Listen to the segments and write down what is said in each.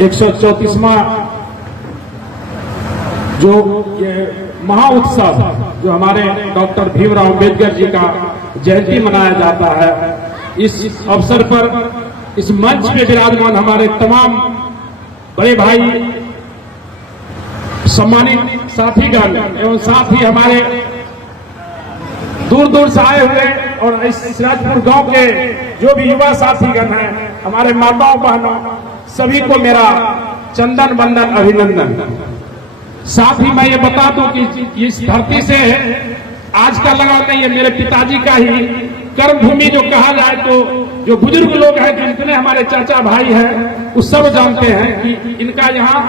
134वां जो ये महाउत्सव जो हमारे डॉक्टर भीमराव अंबेडकर जी का जयंती मनाया जाता है, इस अवसर पर इस मंच पे विराजमान हमारे तमाम बड़े भाई, सम्मानित साथीगण एवं साथ ही हमारे दूर दूर से आए हुए और इस सिराजपुर गांव के जो भी युवा साथीगण हैं, हमारे माताओं बहनों, सभी को मेरा चंदन वंदन अभिनंदन। साथ ही मैं ये बता दूं कि इस धरती से आज का लगाव नहीं है, मेरे पिताजी का ही कर्म भूमि जो कहा जाए तो जो बुजुर्ग लोग हैं, जो जितने हमारे चाचा भाई हैं, वो सब जानते हैं कि इनका यहाँ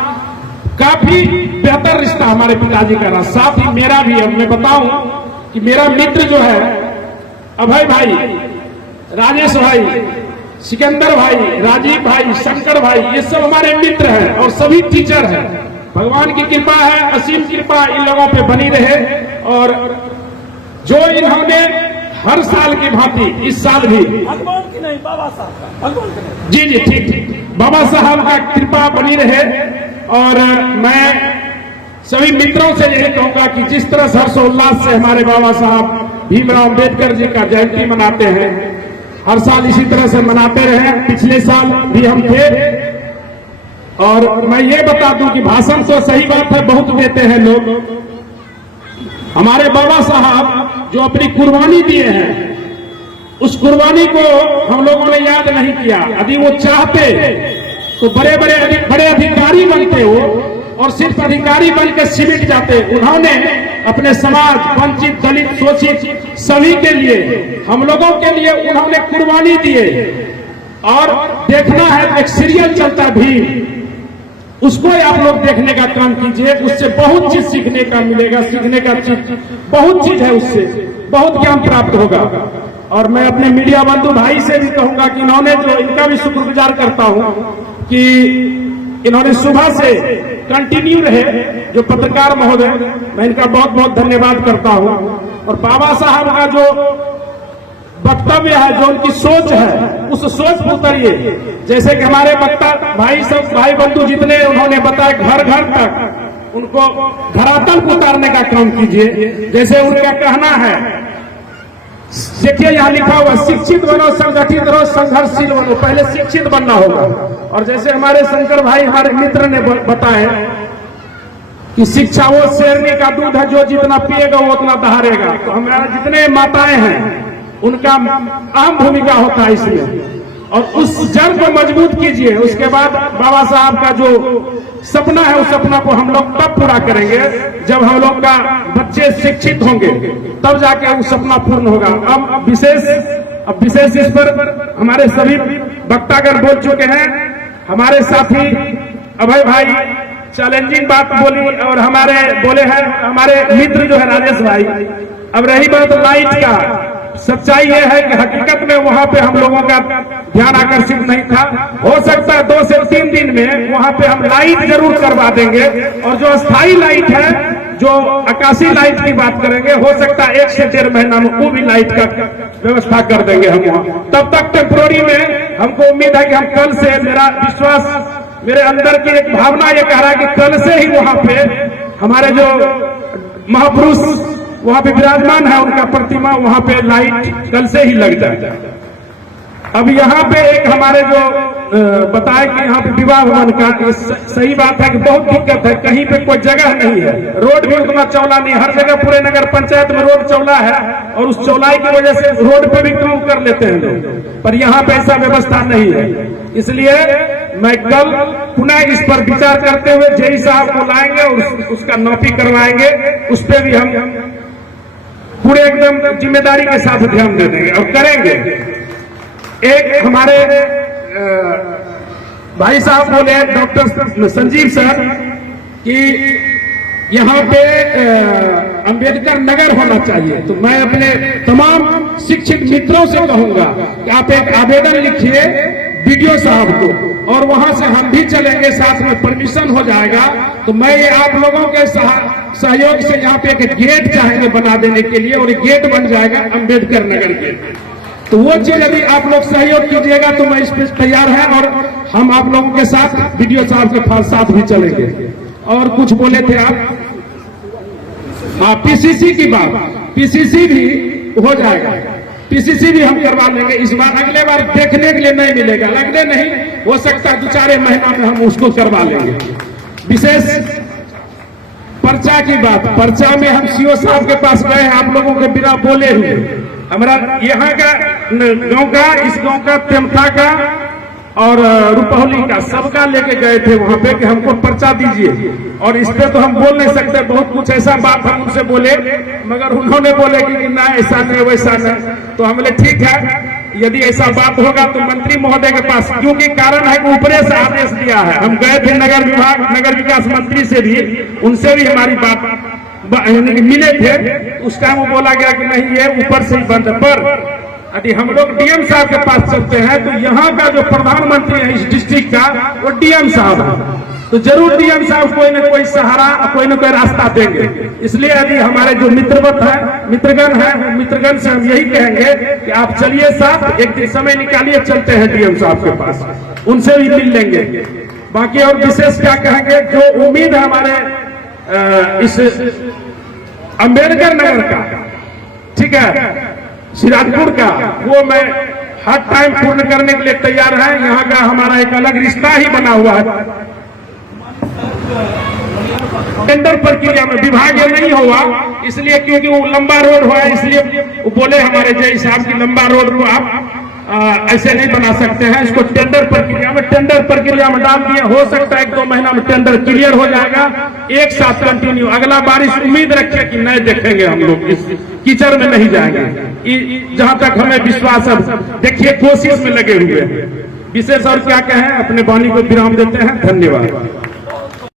काफी बेहतर रिश्ता हमारे पिताजी का रहा। साथ ही मेरा भी है। मैं बताऊं कि मेरा मित्र जो है अभय भाई, राजेश भाई, सिकंदर भाई, राजीव भाई, शंकर भाई, ये सब हमारे मित्र हैं और सभी टीचर हैं। भगवान की कृपा है, असीम कृपा इन लोगों पे बनी रहे। और जो इन्होंने हर साल की भांति इस साल भी, भगवान की नहीं, बाबा साहब का, भगवान की नहीं। जी जी ठीक, बाबा साहब का कृपा बनी रहे। और मैं सभी मित्रों से यही कहूंगा कि जिस तरह हर्षोल्लास से हमारे बाबा साहब भीमराव अंबेडकर जी का जयंती मनाते हैं, हर साल इसी तरह से मनाते रहे। पिछले साल भी हम थे। और मैं ये बता दूं कि भाषण तो सही बात है, बहुत देते हैं लोग। हमारे बाबा साहब जो अपनी कुर्बानी दिए हैं, उस कुर्बानी को हम लोगों ने याद नहीं किया। यदि वो चाहते तो बड़े अधिकारी बनते हो और सिर्फ अधिकारी बन के सिमट जाते। उन्होंने अपने समाज, वंचित, दलित, शोषित सभी के लिए, हम लोगों के लिए उन्होंने कुर्बानी दिए। और देखना है तो एक सीरियल चलता भी, उसको आप लोग देखने का काम कीजिए। उससे बहुत चीज सीखने का मिलेगा, सीखने का चीज बहुत चीज है, उससे बहुत ज्ञान प्राप्त होगा। और मैं अपने मीडिया बंधु भाई से भी कहूंगा कि इन्होंने जो, इनका भी शुक्रगुजार करता हूं कि इन्होंने सुबह से कंटिन्यू रहे, जो पत्रकार महोदय, मैं इनका बहुत बहुत धन्यवाद करता हूं। और बाबा साहब का जो वक्तव्य है, जो उनकी सोच है, उस सोच पर उतरिए। जैसे कि हमारे वक्ता भाई सब, भाई बंधु जितने उन्होंने बताया, घर घर तक उनको धरातल को उतारने का काम कीजिए। जैसे उनका कहना है, देखिए यहाँ लिखा हुआ, शिक्षित बनो, संगठित रहो, संघर्षशील बनो। पहले शिक्षित बनना होगा। और जैसे हमारे शंकर भाई, हमारे मित्र ने बताया कि शिक्षा वो शेरनी का दूध है, जो जितना पिएगा वो उतना दहाड़ेगा। तो हमारे जितने माताएं हैं, उनका अहम भूमिका होता है इसमें। और उस जड़ को मजबूत कीजिए। उसके बाद बाबा साहब का जो सपना है, उस सपना को हम लोग तब पूरा करेंगे जब हम लोग का बच्चे शिक्षित होंगे, तब जाके वो सपना पूर्ण होगा। अब विशेष इस पर हमारे सभी वक्तागण बोल चुके हैं। हमारे साथी अभय भाई चैलेंजिंग बात बोली और हमारे बोले हैं हमारे मित्र जो है राजेश भाई। अब रही बात लाइट का, सच्चाई ये है कि हकीकत में वहां पे हम लोगों का ध्यान आकर्षित नहीं था। हो सकता है 2 से 3 दिन में वहां पे हम लाइट जरूर करवा देंगे। और जो अस्थायी लाइट है, जो आकाशीय लाइट की बात करेंगे, हो सकता है 1 से 1.5 महीना में वो भी लाइट का व्यवस्था कर देंगे हम वहां। तब तक टेम्पोररी में हमको उम्मीद है कि हम कल से, मेरा विश्वास, मेरे अंदर की एक भावना ये कह रहा है कि कल से ही वहां पे हमारे जो महापुरुष वहां पे विराजमान है, उनका प्रतिमा, वहां पे लाइट कल से ही लग जाए। अब यहाँ पे एक हमारे जो बताए कि यहाँ पे विवाह भवन का, सही बात है कि बहुत दिक्कत है, कहीं पे कोई जगह नहीं है, रोड भी उतना चौड़ा नहीं। हर जगह पूरे नगर पंचायत में रोड चौड़ा है और उस चौड़ाई की वजह से रोड पे भी काम कर लेते हैं लोग, पर यहाँ पे ऐसा व्यवस्था नहीं है। इसलिए मैं कल पुनः इस पर विचार करते हुए जेई साहब को लाएंगे और उसका नौकरी करवाएंगे। उस पर भी हम पूरे एकदम जिम्मेदारी के साथ ध्यान दे देंगे और करेंगे। एक हमारे भाई साहब बोले, डॉक्टर संजीव सर, कि यहाँ पे अंबेडकर नगर होना चाहिए। तो मैं अपने तमाम शिक्षित मित्रों से कहूंगा कि आप एक आवेदन लिखिए बीडीओ साहब को, और वहां से हम भी चलेंगे, साथ में परमिशन हो जाएगा। तो मैं ये आप लोगों के सहयोग से यहाँ पे एक गेट चाहेंगे बना देने के लिए, और गेट बन जाएगा अंबेडकर नगर के। तो वो चीज यदि आप लोग सहयोग कीजिएगा तो मैं इस पे तैयार है, और हम आप लोगों के साथ वीडियो साहब के साथ भी चलेंगे। और कुछ बोले थे आप, हाँ, पीसीसी की बात, पीसीसी भी हो जाएगा, पीसीसी भी हम करवा लेंगे इस बार। अगले बार देखने के लिए नहीं मिलेगा, लगने नहीं, हो सकता है 2-4 महीना में हम उसको करवा लेंगे। विशेष पर्चा की बात, पर्चा में हम सीओ साहब के पास गए हैं, आप लोगों के बिना बोले हुए। हमारा यहाँ का गांव का, इस गांव का, तेमथा का और रुपौली का, सबका लेके गए थे वहां पे कि हमको पर्चा दीजिए। और इस पे तो हम बोल नहीं सकते, बहुत कुछ ऐसा बात हम उनसे बोले, मगर उन्होंने बोले कि ना ऐसा नहीं वैसा नहीं। तो हम बोले ठीक है, यदि ऐसा बात होगा तो मंत्री महोदय के पास, क्योंकि कारण है कि ऊपरे से आदेश दिया है। हम गए थे नगर विभाग, नगर विकास मंत्री से भी, उनसे भी हमारी बात मिले थे। उस टाइम वो बोला गया कि नहीं, ये ऊपर से ही बंद है। पर यदि हम लोग डीएम साहब के पास चलते हैं तो यहाँ का जो प्रधानमंत्री है इस डिस्ट्रिक्ट का, वो डीएम साहब है। तो जरूर डीएम साहब कोई न कोई सहारा, कोई न कोई रास्ता देंगे। इसलिए यदि हमारे जो मित्रवत है, मित्रगण है, वो मित्रगण से हम यही कहेंगे कि आप चलिए साथ, एक दिन समय निकालिए, चलते हैं डीएम साहब के पास, उनसे भी मिल लेंगे। बाकी और विशेष क्या कहेंगे, जो उम्मीद है हमारे इस अम्बेडकर नगर का, ठीक है, सिराजपुर का, वो मैं हर टाइम पूर्ण करने के लिए तैयार है। यहाँ का हमारा एक अलग रिश्ता ही बना हुआ है। टेंडर प्रक्रिया में विभाग ये नहीं हुआ, इसलिए क्योंकि वो लंबा रोड हुआ है, इसलिए वो बोले हमारे जय साहब की लंबा रोड को आप ऐसे नहीं बना सकते हैं, इसको टेंडर प्रक्रिया में डाल दिए। हो सकता है 1-2 महीना में टेंडर क्लियर हो जाएगा, एक साथ कंटिन्यू। अगला बारिश उम्मीद रखिए कि नहीं देखेंगे हम लोग, इस कीचड़ में नहीं जाएंगे, जहां तक हमें विश्वास है। देखिए कोशिश में लगे हुए हैं। विशेष और क्या कहें, अपने वाणी को विराम देते हैं। धन्यवाद।